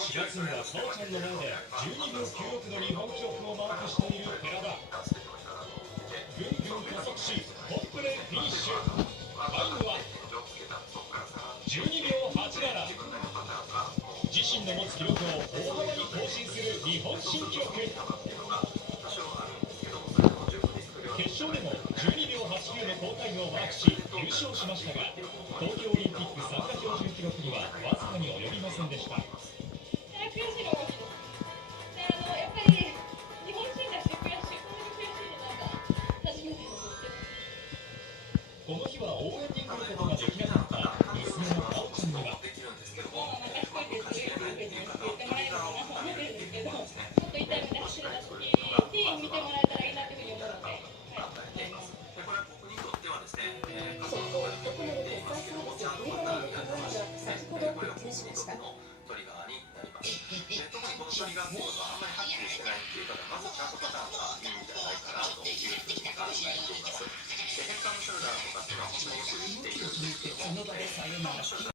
4月にはさおちゃんの前で12秒96の日本記録をマークしている寺田。ぐんぐん加速しトップでフィニッシュ。タイムは12秒87。自身の持つ記録を大幅に更新する日本新記録。決勝でも12秒89の好タイムをマークし優勝しましたが、東京オリンピック参加標準記録にはわずかに及びませんでした。悔しいのがで、やっぱり日本人だし悔しい、こんなに悔しいのなんか初めてなんですけど、この日は応援に来ることができなかった娘のあおちゃんには、もうなんか一人でするって言ってもらえるかなと思ってるんですけど、もっと痛い目で走れた時に見てもらえたらいいなというふうに思うので、処理があんまりはっきりしてないっていう方はまずちゃんとパターンがいいんじゃないかなというふうに考えています。で、変換のショルダーとかっていうのは本当によく言っているんですけども、